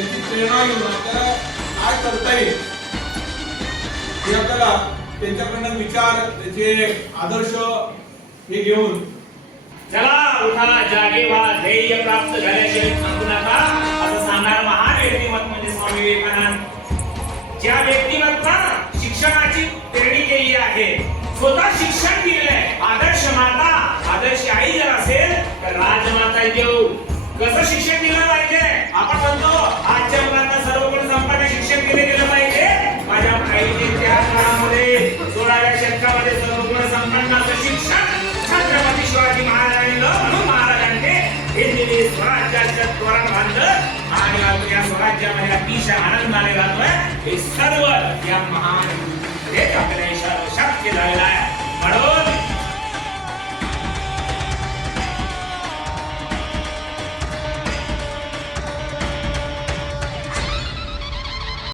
त्याची प्रेरणा घेऊन आपल्याला काय करता येईल हे आपल्याला त्यांच्याकडनं विचार, त्याचे आदर्श हे घेऊन चला उठा, जागे व्हा, ध्येय प्राप्त झाल्याशिवाय थांबू नका असं सांगणारं महान व्यक्तिमत्व म्हणजे स्वामी विवेकानंद. ज्या व्यक्तिमत्वानं शिक्षणाची पेरणी केली आहे, स्वतः शिक्षण दिलंय, आदर्श माता, आदर्श आई जर असेल तर राजमाता देऊ. कसं शिक्षण दिलं पाहिजे? आपण म्हणतो आजच्या मुलांना सर्व गुण संपन्न शिक्षण दिले गेलं पाहिजे. माझ्या आईने त्या काळामध्ये 16व्या शतकामध्ये सर्व गुण संपन्न असं शिक्षण छत्रपती शिवाजी महाराजांनी म्हणून महाराजांनी हिंदवी स्वराज्याचं तोरण बांधलं आणि या स्वराज्यामध्ये अतिशय आनंदाने राहतोय. हे सर्व या महान